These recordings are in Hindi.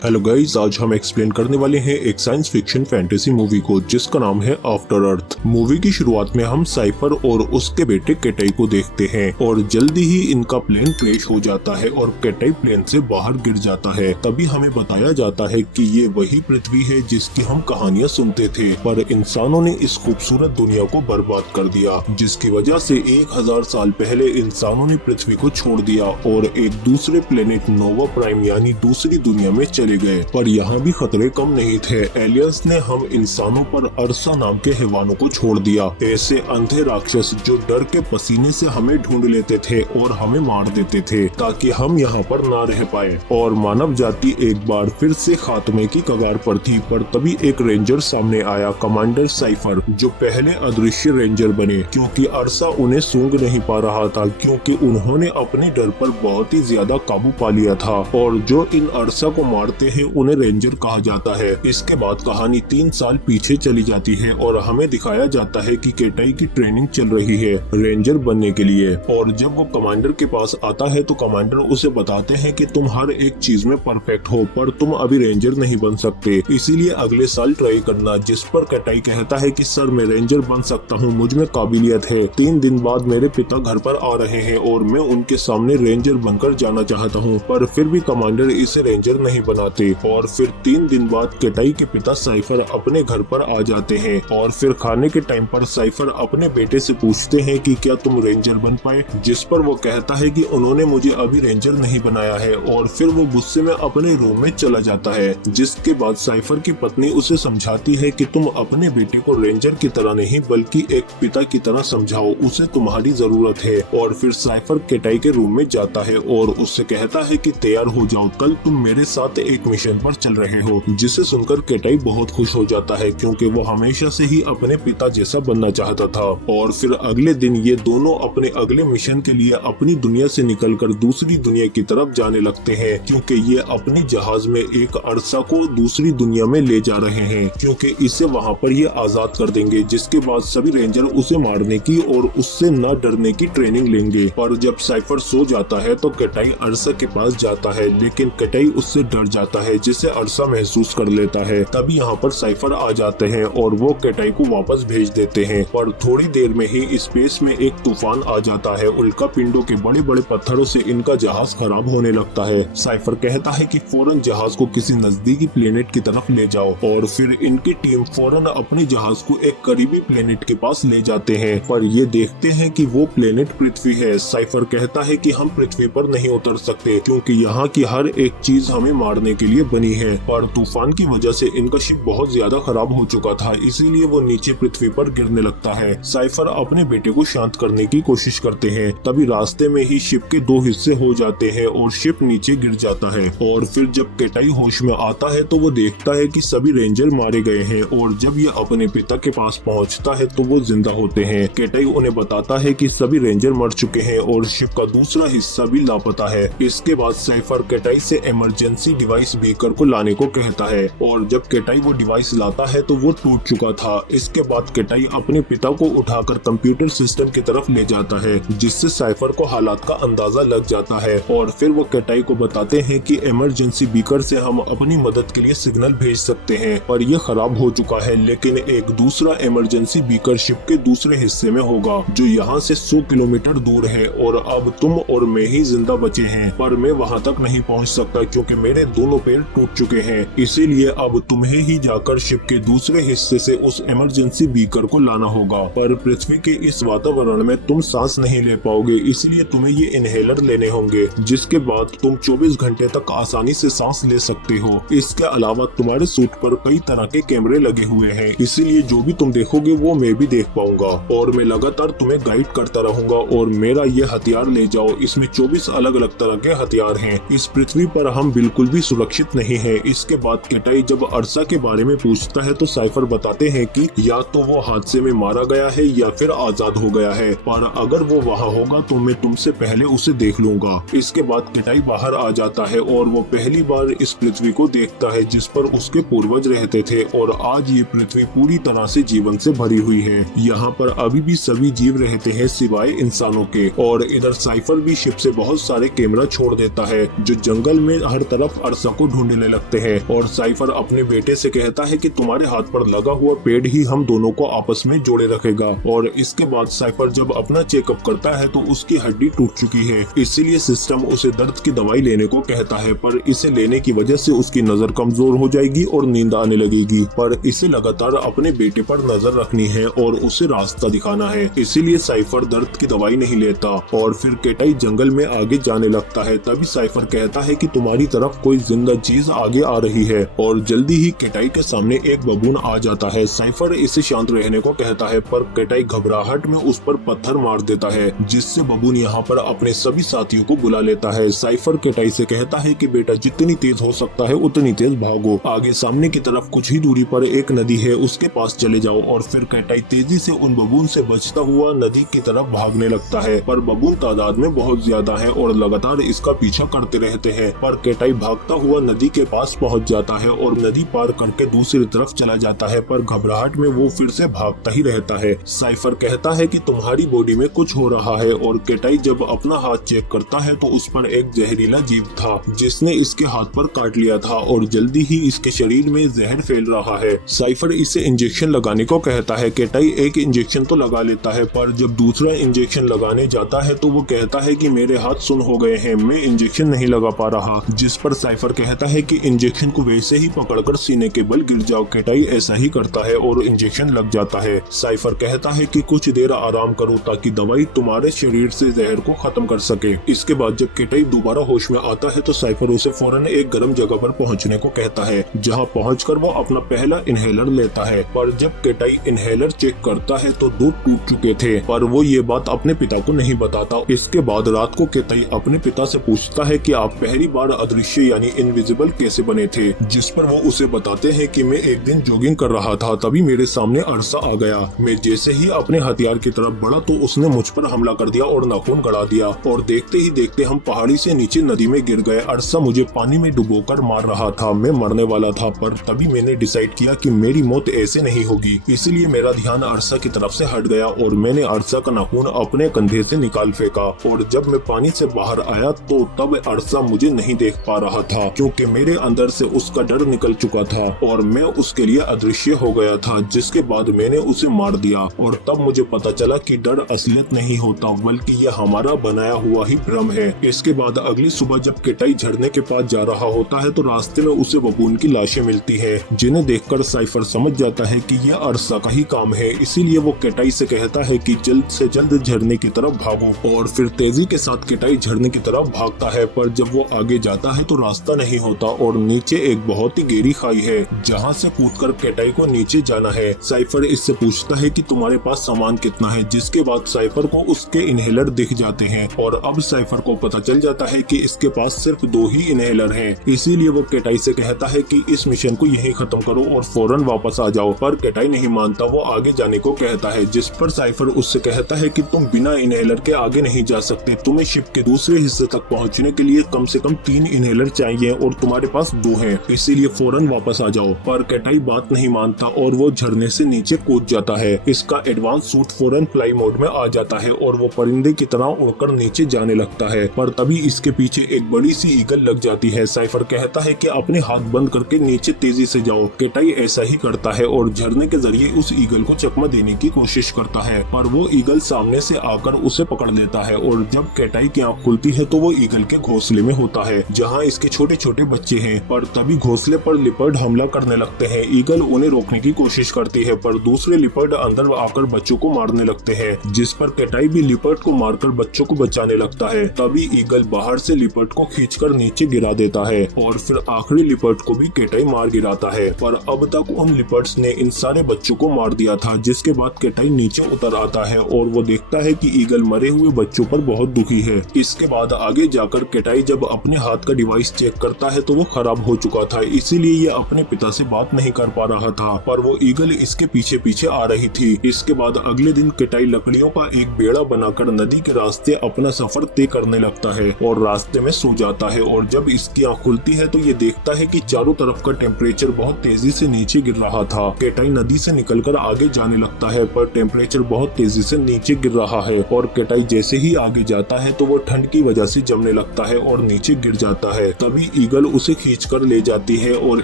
हेलो गाइस, आज हम एक्सप्लेन करने वाले हैं एक साइंस फिक्शन फैंटेसी मूवी को जिसका नाम है आफ्टर अर्थ। मूवी की शुरुआत में हम साइफर और उसके बेटे केटाई को देखते हैं और जल्दी ही इनका प्लेन क्रैश हो जाता है और केटाई प्लेन से बाहर गिर जाता है। तभी हमें बताया जाता है कि ये वही पृथ्वी है जिसकी हम कहानियां सुनते थे, पर इंसानों ने इस खूबसूरत दुनिया को बर्बाद कर दिया, जिसकी वजह से 1000 साल पहले इंसानों ने पृथ्वी को छोड़ दिया और एक दूसरे प्लेनेट नोवा प्राइम यानी दूसरी दुनिया में चले गए। पर यहाँ भी खतरे कम नहीं थे। एलियंस ने हम इंसानों पर अर्सा नाम के हैवानों को छोड़ दिया, ऐसे अंधे राक्षस जो डर के पसीने से हमें ढूंढ लेते थे और हमें मार देते थे ताकि हम यहाँ पर ना रह पाए। और मानव जाति एक बार फिर से खात्मे की कगार पर थी। पर तभी एक रेंजर सामने आया, कमांडर साइफर, जो पहले अदृश्य रेंजर बने क्योंकि अर्सा उन्हें सूंघ नहीं पा रहा था, क्योंकि उन्होंने अपने डर पर बहुत ही ज्यादा काबू पा लिया था। और जो इन अर्सा को मारते हैं उन्हें रेंजर कहा जाता है। इसके बाद कहानी 3 साल पीछे चली जाती है और हमें दिखाया जाता है कि केटाई की ट्रेनिंग चल रही है रेंजर बनने के लिए। और जब वो कमांडर के पास आता है तो कमांडर उसे बताते हैं कि तुम हर एक चीज में परफेक्ट हो, पर तुम अभी रेंजर नहीं बन सकते, इसीलिए अगले साल ट्राई करना। जिस पर केटाई कहता है कि सर, मैं रेंजर बन सकता हूँ, मुझ में काबिलियत है। 3 दिन बाद मेरे पिता घर पर आ रहे हैं और मैं उनके सामने रेंजर बनकर जाना चाहता हूँ, पर फिर भी कमांडर इसे रेंजर नहीं बनाते। और फिर 3 दिन बाद केटाई के पिता साइफर अपने घर पर आ जाते हैं और फिर खाने के टाइम पर साइफर अपने बेटे से पूछते हैं कि क्या तुम रेंजर बन पाए, जिस पर वो कहता है कि उन्होंने मुझे अभी रेंजर नहीं बनाया है। और फिर वो गुस्से में अपने रूम में चला जाता है, जिसके बाद साइफर की पत्नी उसे समझाती है कि तुम अपने बेटे को रेंजर की तरह नहीं बल्कि एक पिता की तरह समझाओ, उसे तुम्हारी जरूरत है। और फिर साइफर केटाई के रूम में जाता है और उससे कहता है कि तैयार हो जाओ, कल तुम मेरे साथ एक मिशन पर चल रहे हो। जिसे सुनकर केटाई बहुत खुश हो जाता है क्योंकि वो हमेशा से ही अपने पिता जैसा बनना चाहता था। और फिर अगले दिन ये दोनों अपने अगले मिशन के लिए अपनी दुनिया से निकलकर दूसरी दुनिया की तरफ जाने लगते हैं, क्योंकि ये अपनी जहाज में एक अर्सा को दूसरी दुनिया में ले जा रहे हैं, क्योंकि इसे वहाँ पर ये आजाद कर देंगे। जिसके बाद सभी रेंजर उसे मारने की और उससे न डरने की ट्रेनिंग लेंगे। और जब साइफर सो जाता है तो केटाई अर्सा के पास जाता है, लेकिन केटाई उससे डर जाता है, जिसे अर्सा महसूस कर लेता है। तभी यहाँ पर साइफर आ जाते हैं और वो केटाई को वापस भेज देते हैं। पर थोड़ी देर में ही स्पेस में एक तूफान आ जाता है। उल्का पिंडों के बड़े बड़े पत्थरों से इनका जहाज खराब होने लगता है। साइफर कहता है कि फौरन जहाज को किसी नजदीकी प्लेनेट की तरफ ले जाओ। और फिर इनकी टीम फौरन अपने जहाज को एक करीबी प्लेनेट के पास ले जाते हैं, पर ये देखते हैं कि वो प्लेनेट पृथ्वी है। साइफर कहता है कि हम पृथ्वी पर नहीं उतर सकते क्योंकि यहाँ की हर एक चीज हमें मारने के लिए बनी है। पर तूफान की वजह से इनका शिप बहुत ज्यादा खराब हो चुका था, इसीलिए वो नीचे पृथ्वी पर गिरने लगता है। साइफर अपने बेटे को शांत करने की कोशिश करते हैं, तभी रास्ते में ही शिप के 2 हिस्से हो जाते हैं और शिप नीचे गिर जाता है। और फिर जब केटाई होश में आता है तो वो देखता है कि सभी रेंजर मारे गए हैं। और जब ये अपने पिता के पास पहुंचता है तो वो जिंदा होते हैं। केटाई उन्हें बताता है कि सभी रेंजर मर चुके हैं और शिप का दूसरा हिस्सा भी लापता है। इसके बाद साइफर केटाई से इमरजेंसी डिवाइस बीकर को लाने को कहता है, और जब केटाई वो डिवाइस लाता है तो वो टूट चुका था। इसके बाद केटाई अपने पिता को उठाकर कंप्यूटर सिस्टम की तरफ ले जाता है, जिससे साइफर को हालात का अंदाजा लग जाता है। और फिर वो केटाई को बताते हैं कि इमरजेंसी बीकर से हम अपनी मदद के लिए सिग्नल भेज सकते हैं, पर यह खराब हो चुका है। लेकिन एक दूसरा इमरजेंसी बीकर शिप के दूसरे हिस्से में होगा जो यहाँ से 100 किलोमीटर दूर है, और अब तुम और मैं ही जिंदा बचे हैं। पर मैं वहाँ तक नहीं पहुँच सकता क्योंकि मेरे दोनों पैर टूट चुके हैं, इसीलिए अब तुम्हें ही जाकर शिप के दूसरे हिस्से से उस इमरजेंसी बीकर को लाना होगा। पर पृथ्वी के इस वातावरण में तुम सांस नहीं ले पाओगे, इसलिए तुम्हें ये इनहेलर लेने होंगे, जिसके बाद तुम 24 घंटे तक आसानी से सांस ले सकते हो। इसके अलावा तुम्हारे सूट पर कई तरह के कैमरे लगे हुए हैं, इसीलिए जो भी तुम देखोगे वो मैं भी देख पाऊंगा, और मैं लगातार तुम्हें गाइड करता रहूंगा। और मेरा ये हथियार ले जाओ, इसमें 24 अलग अलग तरह के हथियार हैं। इस पृथ्वी पर हम बिल्कुल भी सुरक्षित नहीं है। इसके बाद केटाई जब अर्सा के बारे में पूछता है तो साइफर बताते हैं कि या तो वो हादसे में मारा गया है या फिर आजाद हो गया है, पर अगर वो वहाँ होगा तो मैं तुमसे पहले उसे देख लूंगा। इसके बाद केटाई बाहर आ जाता है और वो पहली बार इस पृथ्वी को देखता है जिस पर उसके पूर्वज रहते थे, और आज ये पृथ्वी पूरी तरह से जीवन से भरी हुई है। यहाँ पर अभी भी सभी जीव रहते हैं सिवाय इंसानों के। और इधर साइफर भी शिप से बहुत सारे कैमरा छोड़ देता है जो जंगल में हर तरफ अर्सा अर्सा को ढूंढने लगते हैं और साइफर अपने बेटे से कहता है कि तुम्हारे हाथ पर लगा हुआ पेड़ ही हम दोनों को आपस में जोड़े रखेगा। और इसके बाद साइफर जब अपना चेकअप करता है तो उसकी हड्डी टूट चुकी है, इसीलिए सिस्टम उसे दर्द की दवाई लेने को कहता है, पर इसे लेने की वजह से उसकी नजर कमजोर हो जाएगी और नींद आने लगेगी। पर इसे लगातार अपने बेटे पर नजर रखनी है और उसे रास्ता दिखाना है, इसीलिए साइफर दर्द की दवाई नहीं लेता और फिर केटाई जंगल में आगे जाने लगता है। तभी साइफर कहता है कि तुम्हारी तरफ कोई जिंदा चीज आगे आ रही है और जल्दी ही केटाई के सामने एक बबून आ जाता है। साइफर इसे शांत रहने को कहता है, पर केटाई घबराहट में उस पर पत्थर मार देता है, जिससे बबून यहाँ पर अपने सभी साथियों को बुला लेता है। साइफर केटाई से कहता है कि बेटा जितनी तेज हो सकता है उतनी तेज भागो, आगे सामने की तरफ कुछ ही दूरी पर एक नदी है, उसके पास चले जाओ। और फिर केटाई तेजी से उन बबून से बचता हुआ नदी की तरफ भागने लगता है, पर बबून तादाद में बहुत ज्यादा है और लगातार इसका पीछा करते रहते हैं। पर केटाई भागता हुआ नदी के पास पहुंच जाता है और नदी पार करके दूसरी तरफ चला जाता है, पर घबराहट में वो फिर से भागता ही रहता है। साइफर कहता है कि तुम्हारी बॉडी में कुछ हो रहा है और केटाई जब अपना हाथ चेक करता है तो उस पर एक जहरीला जीव था, जिसने इसके हाथ पर काट लिया था और जल्दी ही इसके शरीर में जहर फैल रहा है। साइफर इसे इंजेक्शन लगाने को कहता है। केटाई एक इंजेक्शन तो लगा लेता है, पर जब दूसरा इंजेक्शन लगाने जाता है तो वो कहता है कि मेरे हाथ सुन हो गए हैं, मैं इंजेक्शन नहीं लगा पा रहा। जिस पर साइफर कहता है कि इंजेक्शन को वैसे ही पकड़कर सीने के बल गिर जाओ। केटाई ऐसा ही करता है और इंजेक्शन लग जाता है। साइफर कहता है कि कुछ देर आराम करो ताकि दवाई तुम्हारे शरीर से जहर को खत्म कर सके। इसके बाद जब केटाई दोबारा होश में आता है तो साइफर उसे फौरन एक गर्म जगह पर पहुंचने को कहता है, जहां पहुंचकर वो अपना पहला इनहेलर लेता है। पर जब केटाई इनहेलर चेक करता है तो दो टूट चुके थे, पर वो ये बात अपने पिता को नहीं बताता। इसके बाद रात को केटाई अपने पिता से पूछता है कि आप पहली बार अदृश्य यानी इनविजिबल कैसे बने थे, जिस पर वो उसे बताते हैं कि मैं एक दिन जॉगिंग कर रहा था, तभी मेरे सामने अर्सा आ गया। मैं जैसे ही अपने हथियार की तरफ बढ़ा तो उसने मुझ पर हमला कर दिया और नाखून गड़ा दिया और देखते ही देखते हम पहाड़ी से नीचे नदी में गिर गए। अर्सा मुझे पानी में डुबोकर मार रहा था, मैं मरने वाला था, पर तभी मैंने डिसाइड किया कि मेरी मौत ऐसे नहीं होगी, इसलिए मेरा ध्यान अर्सा की तरफ से हट गया और मैंने अर्सा का नाखून अपने कंधे से निकाल फेंका। और जब मैं पानी से बाहर आया तो तब अर्सा मुझे नहीं देख पा रहा था, क्योंकि मेरे अंदर से उसका डर निकल चुका था और मैं उसके लिए अदृश्य हो गया था। जिसके बाद मैंने उसे मार दिया और तब मुझे पता चला कि डर असलियत नहीं होता, बल्कि यह हमारा बनाया हुआ ही भ्रम है। इसके बाद अगली सुबह जब केटाई झरने के पास जा रहा होता है तो रास्ते में उसे बबून की लाशें मिलती है, जिन्हें देखकर साइफर समझ जाता है कि यह अर्सा का ही काम है। इसीलिए वो केटाई से कहता है कि जल्द से जल्द झरने की तरफ भागो और फिर तेजी के साथ केटाई झरने की तरफ भागता है। पर जब वो आगे जाता है तो रास्ता नहीं होता और नीचे एक बहुत ही गहरी खाई है, जहाँ से कूदकर केटाई को नीचे जाना है। साइफर इससे पूछता है कि तुम्हारे पास सामान कितना है, जिसके बाद साइफर को उसके इनहेलर दिख जाते हैं और अब साइफर को पता चल जाता है कि इसके पास सिर्फ 2 ही इनहेलर हैं। इसीलिए वो केटाई से कहता है कि इस मिशन को यहीं खत्म करो और फौरन वापस आ जाओ, पर केटाई नहीं मानता, वो आगे जाने को कहता है। जिस पर साइफर उससे कहता है कि तुम बिना इनहेलर के आगे नहीं जा सकते, तुम्हें शिप के दूसरे हिस्से तक पहुंचने के लिए कम से कम 3 इनहेलर चाहिए और तुम्हारे पास 2 हैं, इसीलिए फौरन वापस आ जाओ। पर केटाई बात नहीं मानता और वो झरने से नीचे कूद जाता है। इसका एडवांस सूट फौरन फ्लाई मोड में आ जाता है और वो परिंदे की तरह उड़कर नीचे जाने लगता है, पर तभी इसके पीछे एक बड़ी सी ईगल लग जाती है। साइफर कहता है कि अपने हाथ बंद करके नीचे तेजी से जाओ। केटाई ऐसा ही करता है और झरने के जरिए उस ईगल को चकमा देने की कोशिश करता है, पर वो ईगल सामने से आकर उसे पकड़ लेता है और जब केटाई की आँख खुलती है तो वो ईगल के घोंसले में होता है, जहाँ इसके छोटे छोटे बच्चे हैं। पर तभी घोंसले पर लिपर्ड हमला करने लगते हैं। ईगल उन्हें रोकने की कोशिश करती है, पर दूसरे लिपर्ड अंदर आकर बच्चों को मारने लगते हैं, जिस पर केटाई भी लिपर्ड को मारकर बच्चों को बचाने लगता है। तभी ईगल बाहर से लिपर्ड को खींचकर नीचे गिरा देता है और फिर आखिरी लिपर्ड को भी केटाई मार गिराता है। पर अब तक उन लिपर्ड्स ने इन सारे बच्चों को मार दिया था। जिसके बाद केटाई नीचे उतर आता है और वो देखता है कि ईगल मरे हुए बच्चों पर बहुत दुखी है। इसके बाद आगे जाकर केटाई जब अपने हाथ का डिवाइस चेक करता है तो वो खराब हो चुका था, इसीलिए ये अपने पिता से बात नहीं कर पा रहा था, पर वो ईगल इसके पीछे पीछे आ रही थी। इसके बाद अगले दिन केटाई लकड़ियों का एक बेड़ा बनाकर नदी के रास्ते अपना सफर तय करने लगता है और रास्ते में सो जाता है। और जब इसकी आँख खुलती है तो ये देखता है कि चारों तरफ का टेम्परेचर बहुत तेजी से नीचे गिर रहा था। केटाई नदी से निकलकर आगे जाने लगता है, पर टेम्परेचर बहुत तेजी से नीचे गिर रहा है और केटाई जैसे ही आगे जाता है तो वो ठंड की वजह से जमने लगता है और नीचे गिर जाता है। तभी ईगल उसे खींचकर ले जाती है और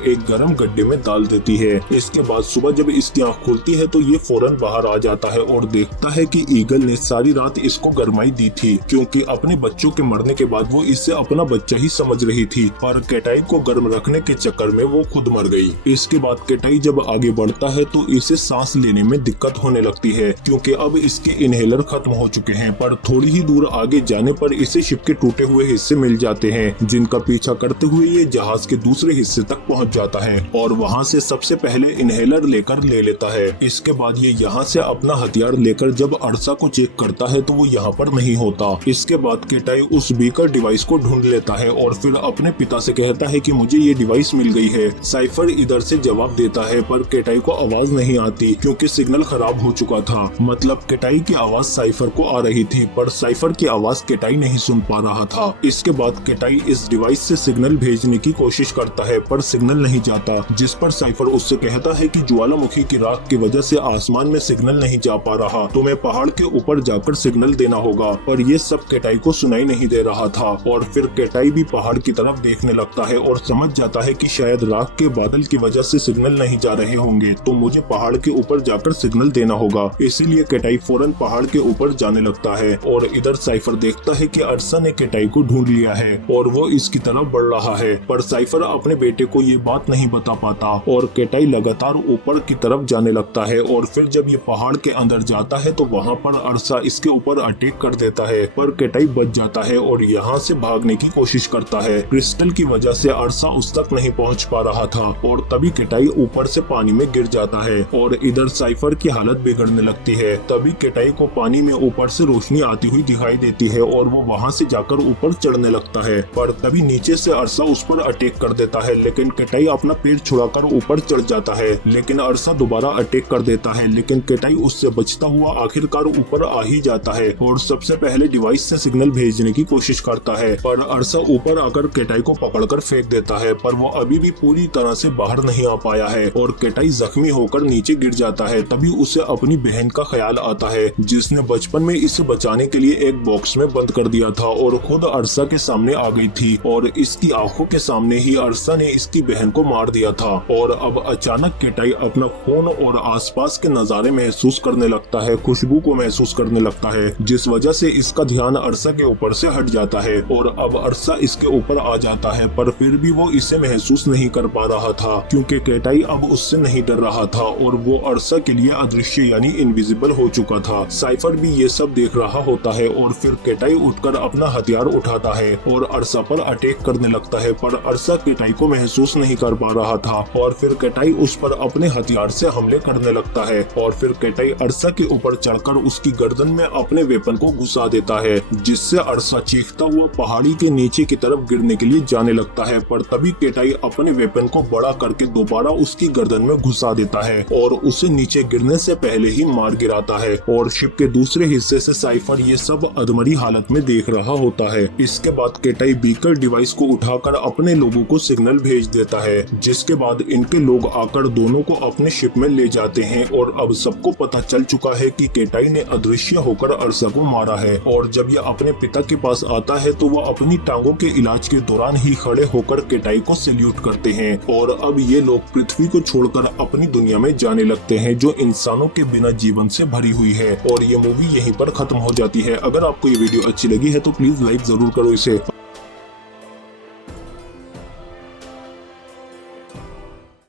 एक गर्म गड्ढे में डाल देती है। इसके बाद सुबह जब इसकी आँख खुलती है तो ये फौरन बाहर आ जाता है और देखता है कि ईगल ने सारी रात इसको गरमाई दी थी, क्योंकि अपने बच्चों के मरने के बाद वो इससे अपना बच्चा ही समझ रही थी, पर केटाई को गर्म रखने के चक्कर में वो खुद मर गई। इसके बाद केटाई जब आगे बढ़ता है तो इसे सांस लेने में दिक्कत होने लगती है, क्योंकि अब इसके इनहेलर खत्म हो चुके हैं। पर थोड़ी ही दूर आगे जाने पर इसे शिप के टूटे हुए हिस्से मिल जाते हैं, जिनका पीछा करते हुए ये जहाज के दूसरे हिस्से तक पहुंच जाता है और वहां से सबसे पहले इनहेलर लेकर ले लेता है। इसके बाद ये यहाँ से अपना हथियार लेकर जब अरसा को चेक करता है तो वो यहाँ पर नहीं होता। इसके बाद केटाई उस बीकर डिवाइस को ढूंढ लेता है और फिर अपने पिता से कहता है कि मुझे ये डिवाइस मिल गई है। साइफर इधर से जवाब देता है, पर केटाई को आवाज नहीं आती क्योंकि सिग्नल खराब हो चुका था। मतलब केटाई की आवाज साइफर को आ रही थी, पर साइफर की आवाज केटाई नहीं सुन पा रहा था। इसके बाद केटाई इस डिवाइस से सिग्नल भेजने की कोशिश करता है, पर सिग्नल नहीं जाता, जिस पर साइफर उससे कहता है कि ज्वालामुखी की राख की वजह से आसमान में सिग्नल नहीं जा पा रहा, तुम्हें पहाड़ के ऊपर जाकर सिग्नल देना होगा। पर ये सब केटाई को सुनाई नहीं दे रहा था और फिर केटाई भी पहाड़ की तरफ देखने लगता है और समझ जाता है कि शायद राख के बादल की वजह से सिग्नल नहीं जा रहे होंगे, तो मुझे पहाड़ के ऊपर जाकर सिग्नल देना होगा। इसीलिए केटाई फौरन पहाड़ के ऊपर जाने लगता है और इधर साइफर देखता है कि अरसा ने केटाई को ढूंढ लिया है और वो इसकी तरफ बढ़ रहा है, पर साइफर अपने बेटे को ये बात नहीं बता पाता और केटाई लगातार ऊपर की तरफ जाने लगता है। और फिर जब ये पहाड़ के अंदर जाता है तो वहाँ पर अरसा इसके ऊपर अटैक कर देता है, पर केटाई बच जाता है और यहाँ से भागने की कोशिश करता है। क्रिस्टल की वजह से अरसा उस तक नहीं पहुँच पा रहा था और तभी केटाई ऊपर से पानी में गिर जाता है और इधर साइफर की हालत बिगड़ने लगती है। तभी केटाई को पानी में ऊपर से रोशनी आती हुई दिखाई देती है और वो वहाँ से जाकर ऊपर चढ़ने लगता है, पर तभी नीचे से अरसा उस पर अटैक कर देता है, लेकिन केटाई अपना पेड़ छुड़ाकर ऊपर चढ़ जाता है। लेकिन अरसा दोबारा अटैक कर देता है, लेकिन केटाई उससे बचता हुआ आखिरकार ऊपर आ ही जाता है और सबसे पहले डिवाइस से सिग्नल भेजने की कोशिश करता है, पर अरसा ऊपर आकर केटाई को पकड़कर फेंक देता है, पर वो अभी भी पूरी तरह से बाहर नहीं आ पाया है और केटाई जख्मी होकर नीचे गिर जाता है। तभी उसे अपनी बहन का ख्याल आता है, जिसने बचपन में इसे बचाने के लिए एक बॉक्स में बंद कर दिया था और खुद अरसा के सामने आ गई थी और इसकी आंखों के सामने ही अरसा ने इसकी बहन को मार दिया था। और अब अचानक केटाई अपना खून और आसपास के नजारे महसूस करने लगता है, खुशबू को महसूस करने लगता है, जिस वजह से इसका ध्यान अरसा के ऊपर से हट जाता है और अब अरसा इसके ऊपर आ जाता है, पर फिर भी वो इसे महसूस नहीं कर पा रहा था क्योंकि केटाई अब उससे नहीं डर रहा था और वो अरसा के लिए अदृश्य यानी इनविजिबल हो चुका था। साइफर भी ये सब देख रहा होता है और फिर केटाई उठकर अपना हथियार उठाता है और अरसा पर अटैक करने लगता है, पर अरसा केटाई को महसूस नहीं कर पा रहा था और फिर केटाई उस पर अपने हथियार से हमले करने लगता है और फिर केटाई अरसा के ऊपर चढ़कर उसकी गर्दन में अपने वेपन को घुसा देता है, जिससे अरसा चीखता हुआ पहाड़ी के नीचे की तरफ गिरने के लिए जाने लगता है। पर तभी केटाई अपने वेपन को बड़ा करके दोबारा उसकी गर्दन में घुसा देता है और उसे नीचे गिरने से पहले ही मार गिराता है और शिप के दूसरे हिस्से से साइफर ये सब अधमरी हालत में देख रहा होता है। इसके बाद केटाई बीकर डिवाइस को उठाकर अपने लोगों को सिग्नल भेज देता है, जिसके बाद इनके लोग आकर दोनों को अपने शिप में ले जाते हैं और अब सबको पता चल चुका है कि केटाई ने अदृश्य होकर अरसा को मारा है। और जब ये अपने पिता के पास आता है तो वो अपनी टांगों के इलाज के दौरान ही खड़े होकर केटाई को सैल्यूट करते हैं और अब ये लोग पृथ्वी को छोड़कर अपनी दुनिया में जाने लगते हैं, जो इंसानों के बिना जीवन से भरी हुई है। और ये मूवी यहीं पर खत्म हो जाती है। अगर आपको ये वीडियो अच्छी लगी है तो प्लीज लाइक जरूर करो इसे।